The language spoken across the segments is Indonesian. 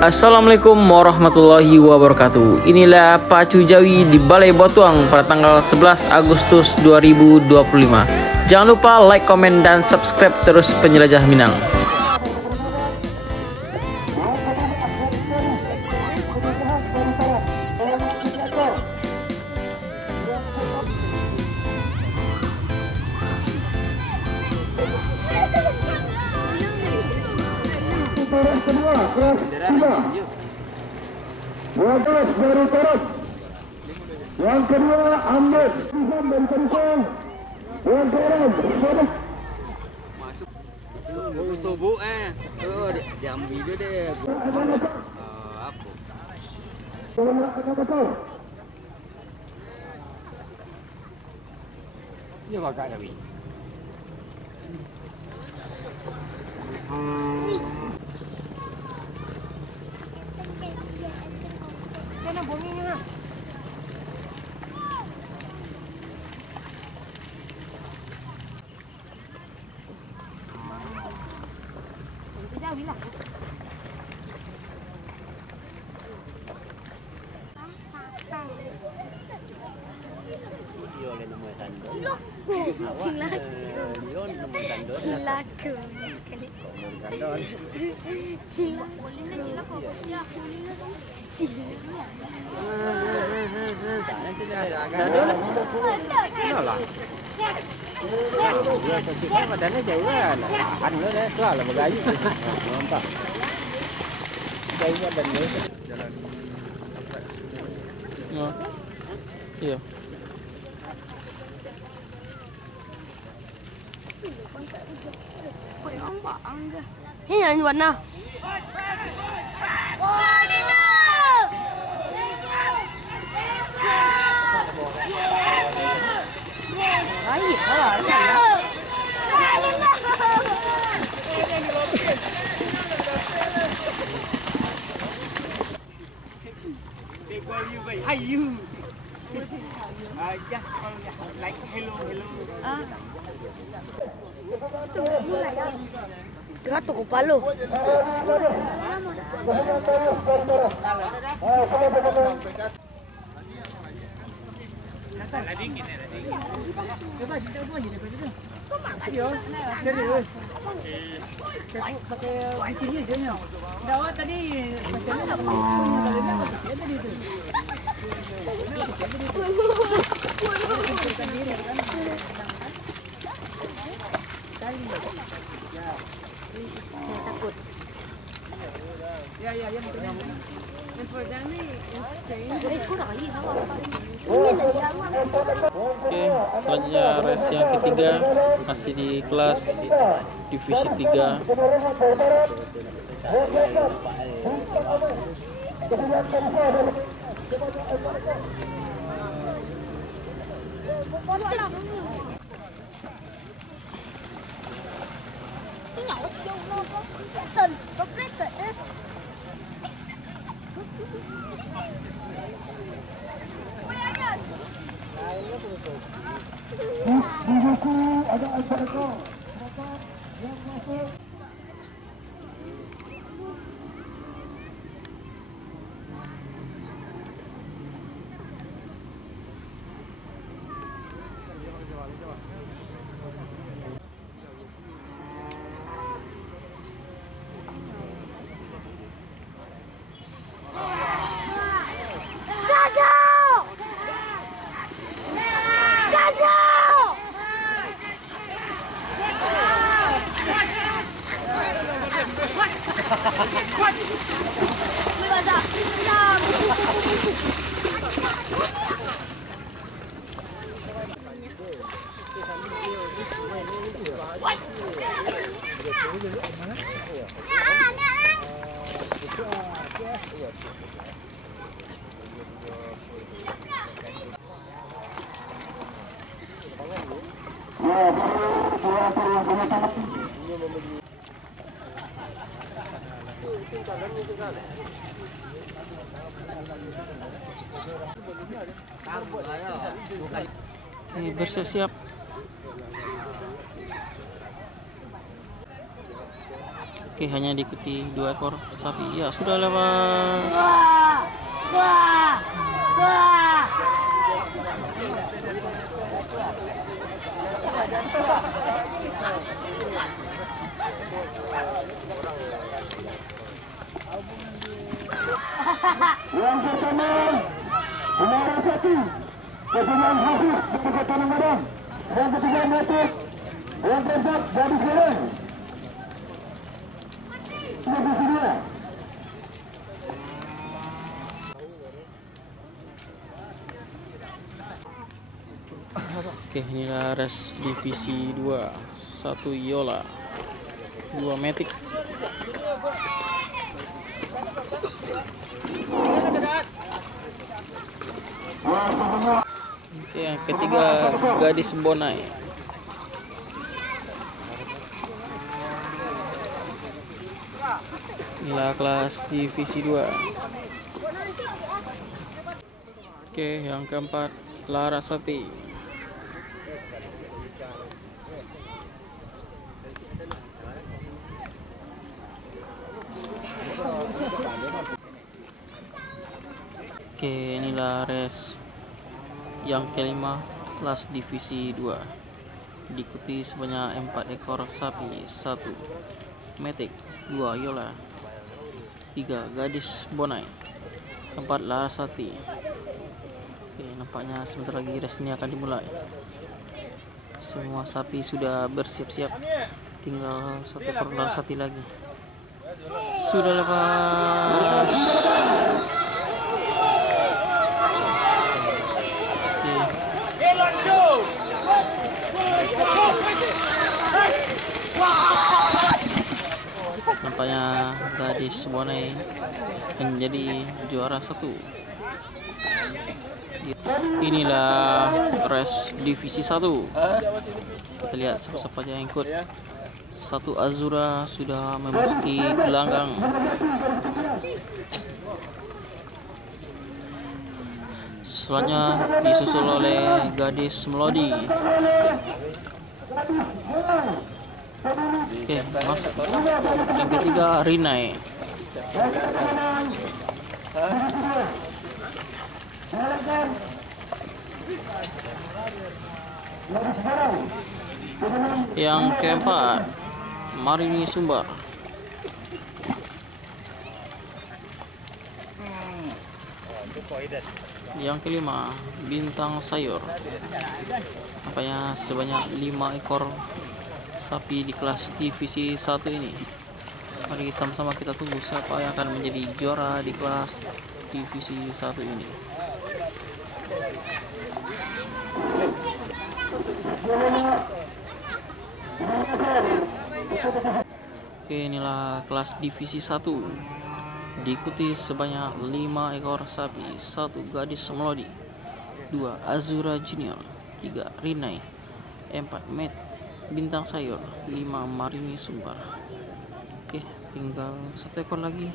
Assalamualaikum warahmatullahi wabarakatuh. Inilah Pacu Jawi di Balai Botuang pada tanggal 11 Agustus 2025. Jangan lupa like, komen, dan subscribe terus Penjelajah Minang. Yang kedua Ahmed dan Karisong. Yang kedua Subuh diambil video deh. Apa? Dia bakal tapi. Kena bunyinya. Jauh lah. Dia oleh nama tandon. Cilaku. Tandon. Badannya jauh kan, tahan nữa đấy, keluar lah bergayu. Nampak. Jauhnya dan dia jalan. Iya. Ini yang warna. Hi you. Just like hello. Gato ko palo. Takut. Oke, selanjutnya race yang ketiga masih di kelas divisi 3. ada Alberto. Yang masuk. Bersiap-siap. Oke, hanya diikuti 2 ekor sapi. Ya, sudah lewat. Yang pertama, Umar Sati, kemudian Hafiz dari Kota Madang. Yang ketiga Metis, yang keempat Gadis Goreng. Divisi 2. Oke, inilah res divisi 2. 1 Yola, 2 Matic. Oke, yang ketiga Gadis Bonai. Inilah kelas divisi 2. Oke, yang keempat Larasati. Oke, inilah res yang kelima kelas divisi 2. Diikuti sebanyak 4 ekor sapi, 1 Matic, 2 Yola, 3 Gadis Bonai, 4 Larasati. Oke, nampaknya sebentar lagi res ini akan dimulai. Semua sapi sudah bersiap-siap, tinggal 1 ekor Larasati lagi. Sudah lepas. Nampaknya Gadis Bonai menjadi juara 1. Inilah res divisi 1. Kita lihat siapa saja yang ikut. 1 Azura sudah memasuki gelanggang. Selanjutnya disusul oleh Gadis Melodi. Oke, masuk. Yang ketiga Rinai. Yang keempat Marini Sumbar. Yang kelima Bintang Sayur. Nampaknya sebanyak 5 ekor sapi di kelas divisi 1 ini. Mari sama-sama kita tunggu siapa yang akan menjadi juara di kelas divisi 1 ini. Oke, inilah kelas divisi 1. Diikuti sebanyak 5 ekor sapi, 1 Gadis Melodi, 2 Azura Junior, 3 Rinai, 4 Met Bintang Sayur, 5 Marini Sumbar. Oke, tinggal 1 ekor lagi.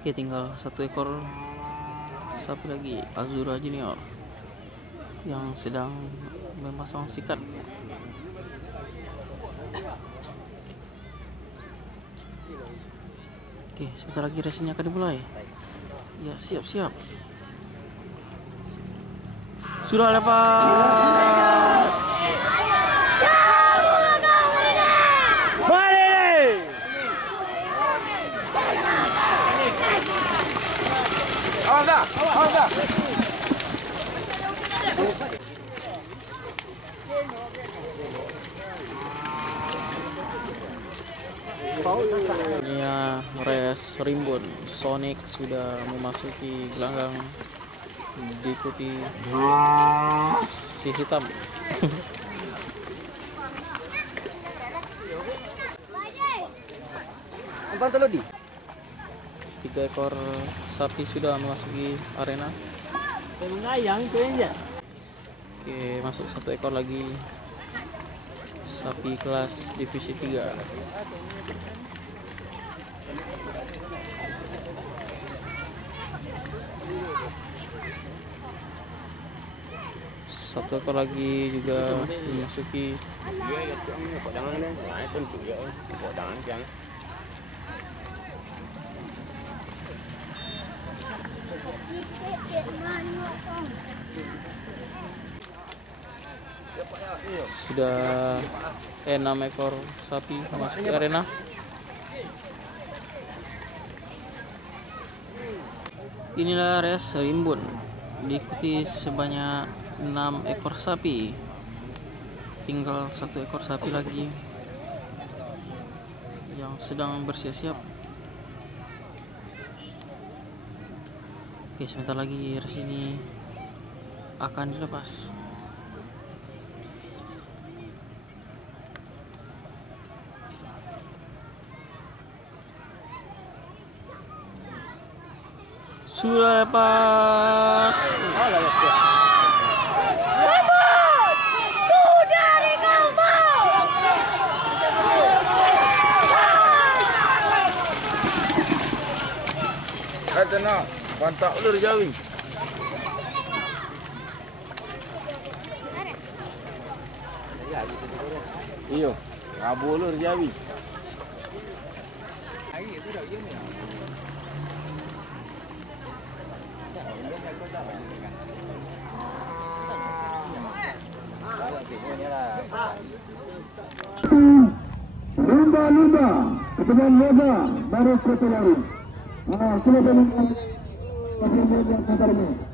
Oke, tinggal 1 ekor sapi lagi, Azura Junior yang sedang memasang sikat. Oke, sebentar lagi racingnya akan dimulai. Ya, siap-siap. Sudah lepas. Awas dah. Ini res Rimbun. Sonic sudah memasuki gelanggang, diikuti si hitam. Abang telodi. 3 ekor sapi sudah memasuki arena. Oke, masuk 1 ekor lagi sapi kelas divisi 3. Satu ekor lagi juga memasuki. Sudah 6 ekor sapi masuk ke arena. Inilah res rimbun, diikuti sebanyak 6 ekor sapi. Tinggal 1 ekor sapi lagi yang sedang bersiap-siap. Oke, sebentar lagi res ini akan dilepas. Sudah lepas. Sudah dikawal. Tenang, pantak ulur jawi. Iyo, rabu ulur jawi. Lumba-lumba, kemudian moga baru kategori. Sudah dengan kategori